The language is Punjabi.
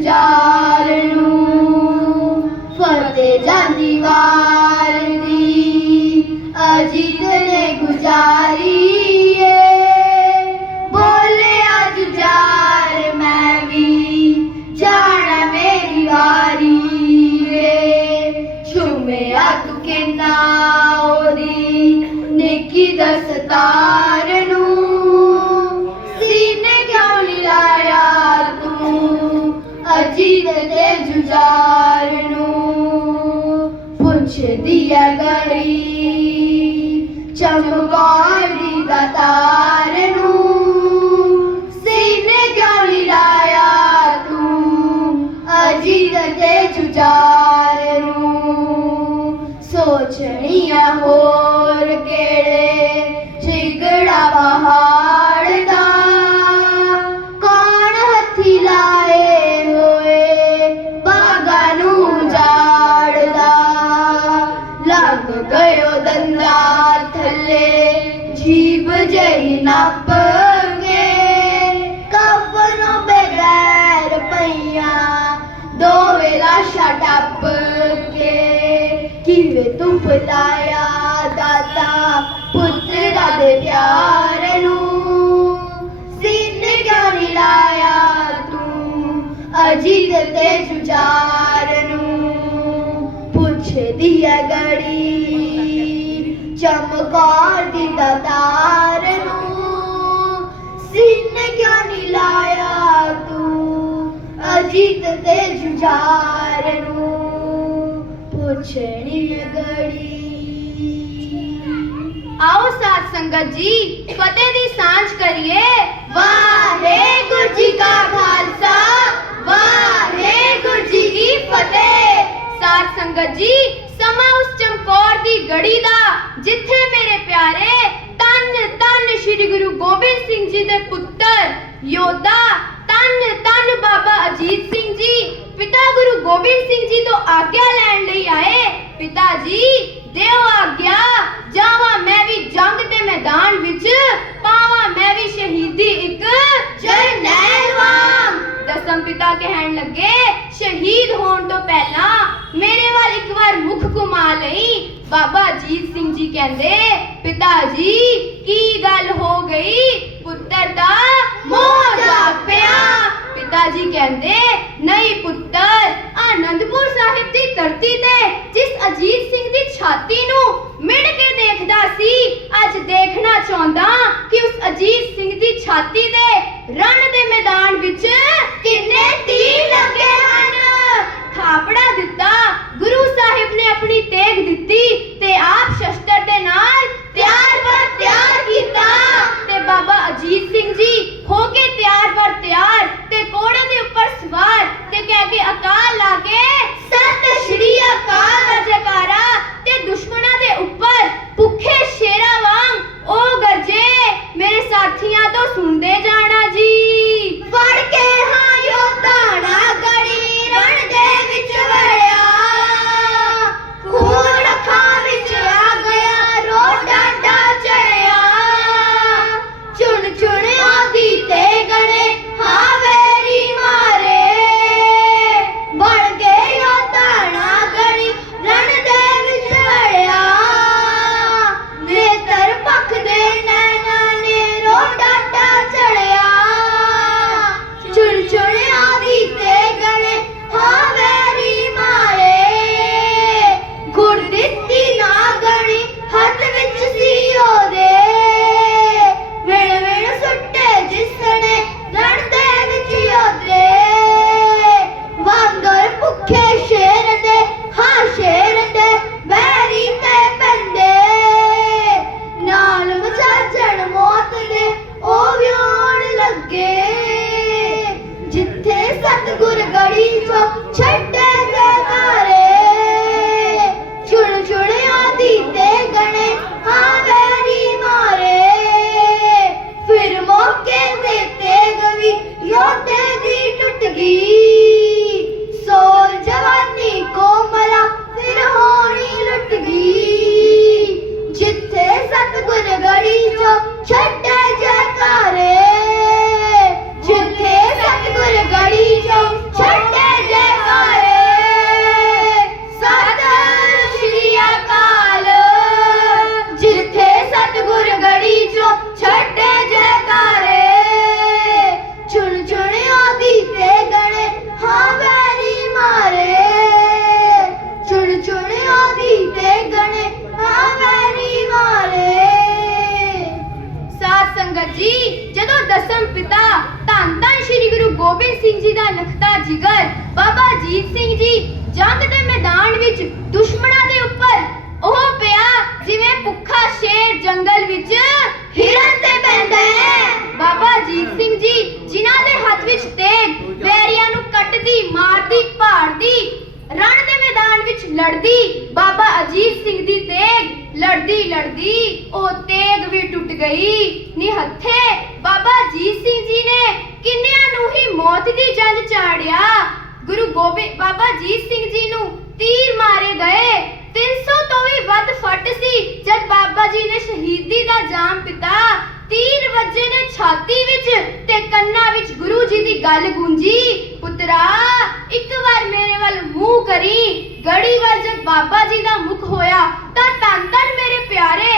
ਜੁਝਾਰ ਨੂੰ ਫਤਿਹ ਜਾਂਦੀ ਵਾਰ ਦੀ। ਅਜੀਤ ਨੇ ਗੁਜ਼ਾਰੀ ਏ ਬੋਲਿਆ ਜੁਝਾਰ ਮੈਂ ਵੀ, ਜਾਣਾ ਮੇਰੀ ਵਾਰੀ ਏ ਛੁਮਿਆ ਤੂੰ ਕਿੰਨਾ ਉਹਦੀ, ਨੇਕੀ ਦਸਤਾਰ ਨੂੰ ਜੁਝਾਰ ਨੂੰ ਪੁੱਛਦੀ ਐ ਗੜੀ ਚਮਕੌਰ ਦੀ ਦਾ ਤਾਰ ਨੂੰ ਸੀਨੇ ਕਿਉਂ ਨੀ ਲਾਇਆ ਤੂੰ, ਅਜੀਤ ਤੇ ਜੁਝਾਰ ਨੂੰ ਸੋਚਣੀ ਆ ਕਿਵੇਂ ਤੂੰ ਪਤਾਇਆ ਦਾਤਾ ਪੁੱਤਰਾ ਦੇ ਪਿਆਰ ਨੂੰ। ਸੀਨੇ ਕਿਉਂ ਨੀ ਲਾਇਆ ਤੂੰ ਅਜੀਤ ਤੇ ਜੁਝਾਰ ਨੂੰ। ਪੁੱਛਦੀ ਹੈ ਗੜੀ ਚਮਕਾਰ ਦੀ ਦਾਤਾਰ ਨੂੰ। ਸੀਨੇ ਕਿਉਂ ਨੀ ਲਾਇਆ ਤੂੰ ਅਜੀਤ ਤੇ ਜੁਝਾਰ ਪੁੱਛਣੀ ਐ ਗੜੀ ਆਓ ਸਾਧ ਸੰਗਤ ਜੀ ਫਤਿਹ ਦੀ ਸਾਂਝ ਕਰੀਏ ਵਾਹਿਗੁਰੂ ਜੀ ਕਾ ਖਾਲਸਾ ਵਾਹਿਗੁਰੂ ਜੀ ਕੀ ਫਤਿਹ ਸਾਧ ਸੰਗਤ ਜੀ ਸਮਾਂ ਉਸ ਚਮਕੌਰ ਦੀ ਗੜੀ ਦਾ ਜਿੱਥੇ ਮੇਰੇ ਪਿਆਰੇ ਤਨ ਤਨ ਸ੍ਰੀ ਗੁਰੂ ਗੋਬਿੰਦ ਸਿੰਘ ਜੀ ਦੇ ਪੁੱਤਰ ਯੋਧਾ ਤਨ ਤਨ ਬਾਬਾ ਅਜੀਤ ਸਿੰਘ ਜੀ ਪਿਤਾ ਗੁਰੂ ਗੋਬਿੰਦ ਸਿੰਘ ਜੀ ਤੋਂ ਆਗਿਆ ਲੈਣ ਲਈ ਆਏ। ਪਿਤਾ ਜੀ, ਦਿਓ ਆਗਿਆ। ਜਾਵਾਂ ਮੈਂ ਵੀ ਜੰਗ ਦੇ ਮੈਦਾਨ ਵਿੱਚ, ਪਾਵਾਂ ਮੈਂ ਵੀ ਸ਼ਹੀਦੀ ਇੱਕ ਜਰਨੈਲ ਵਾਂਗ ਦਸਮ ਪਿਤਾ ਕਹਿਣ ਲੱਗੇ, ਸ਼ਹੀਦ ਹੋਣ ਤੋਂ ਪਹਿਲਾਂ ਮੇਰੇ ਵੱਲ ਇੱਕ ਵਾਰ ਮੁਖ ਕੁਮਾ ਲਈ। ਬਾਬਾ ਅਜੀਤ ਸਿੰਘ ਜੀ ਕਹਿੰਦੇ, ਪਿਤਾ ਜੀ, ਕੀ ਗੱਲ ਹੋ ਗਈ? ਪੁੱਤਰ ਦਾ ਮੋਹ ਜਾਗ ਪਿਆ ਪਿਤਾ ਜੀ ਕਹਿੰਦੇ, ਨਹੀਂ ਪੁੱਤਰ, ਆਨੰਦਪੁਰ ਸਾਹਿਬ ਦੀ ਧਰਤੀ ਤੇ ਜਿਸ ਅਜੀਤ ਸਿੰਘ ਦੀ ਛਾਤੀ ਨੂੰ ਮਿਣ ਕੇ ਦੇਖਦਾ ਸੀ, ਅੱਜ ਦੇਖਣਾ ਚਾਹੁੰਦਾ ਕਿ ਉਸ ਅਜੀਤ ਸਿੰਘ ਦੀ ਛਾਤੀ ਦੇ ਰਣ ਦੇ ਜੀ, ਜਦੋਂ ਦਸਮ ਪਿਤਾ ਧੰਨ ਧੰਨ ਸ੍ਰੀ ਗੁਰੂ ਗੋਬਿੰਦ ਸਿੰਘ ਜੀ ਦਾ ਲਖਤਾ ਜਿਗਰ, ਬਾਬਾ ਜੀਤ ਸਿੰਘ ਜੀ ਜੰਗ ਦੇ ਮੈਦਾਨ ਵਿੱਚ ਦੁਸ਼ਮਣਾਂ ਦੇ ਉੱਪਰ, ਉਹ ਪਿਆ ਜਿਵੇਂ ਭੁੱਖਾ ਸ਼ੇਰ ਜੰਗਲ ਵਿੱਚ ਹਿਰਨ ਤੇ ਪੈਂਦਾ ਹੈ। ਬਾਬਾ ਜੀਤ ਸਿੰਘ ਜੀ ਜਿਨ੍ਹਾਂ ਦੇ ਹੱਥ ਵਿੱਚ ਤੇਗ ਵੈਰੀਆਂ ਨੂੰ ਕੱਟਦੀ, ਮਾਰਦੀ, ਭਾੜਦੀ, ਰਣ ਦੇ ਮੈਦਾਨ ਵਿੱਚ ਲੜਦੀ, ਬਾਬਾ ਅਜੀਤ ਸਿੰਘ ਦੀ ਤੇਗ ਲੜਦੀ ਲੜਦੀ ਉਹ ਤੇਗ ਵੀ ਟੁੱਟ ਗਈ। ਨਿਹੱਥੇ ਬਾਬਾ ਅਜੀਤ ਸਿੰਘ ਜੀ ਨੇ ਕਿੰਨਿਆਂ ਨੂੰ ਹੀ ਮੌਤ ਦੀ ਜੰਗ ਚਾੜਿਆ। ਗੁਰੂ ਗੋਬਿੰਦ, ਬਾਬਾ ਅਜੀਤ ਸਿੰਘ ਜੀ ਨੂੰ ਤੀਰ ਮਾਰੇ ਗਏ। 300 ਤੋਂ ਵੀ ਵੱਧ ਫੱਟ ਸੀ ਜਦ ਬਾਬਾ ਜੀ ਨੇ ਸ਼ਹੀਦੀ ਦਾ ਜਾਮ ਪਿਤਾ। ਤੀਰ ਵੱਜੇ ਨੇ ਛਾਤੀ ਵਿੱਚ ਤੇ ਕੰਨਾਂ ਵਿੱਚ ਗੁਰੂ ਜੀ ਦੀ ਗੱਲ ਗੂੰਜੀ, ਪੁੱਤਰਾ, ਇੱਕ ਵਾਰ ਮੇਰੇ ਵੱਲ ਮੂੰਹ ਕਰੀ। ਗੜੀ ਵੱਲ ਜਦ ਬਾਬਾ ਜੀ ਦਾ ਮੁਖ ਹੋਇਆ ਤਾਂ ਤਨ ਤਨ ਮੇਰੇ ਪਿਆਰੇ